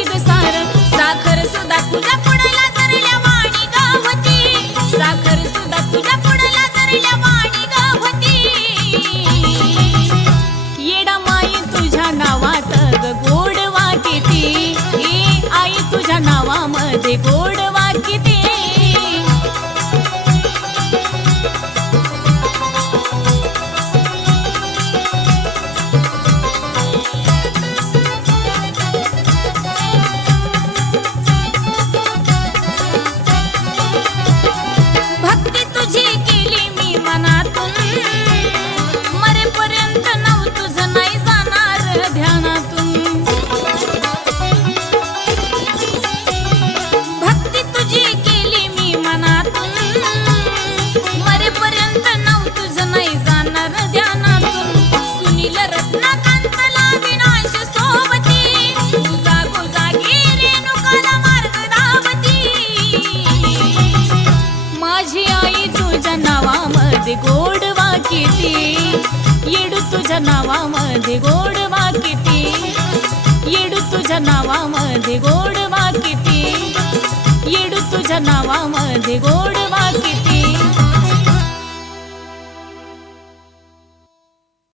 दुसार साखर सुद्धा तुझ्या पुढला धरल्या वाणी गावती. साखर सुद्धा तुझ्या पुढला वाणी गावती. येडा माई तुझ्या नावात किती आई तुझ्या नावामध्ये गोड माझी आई तुझ्या नावामध्ये गोडवा किती येडू तुझ्या नावामध्ये गोडवा किती येडू तुझ्या नावामध्ये गोडवा किती येडू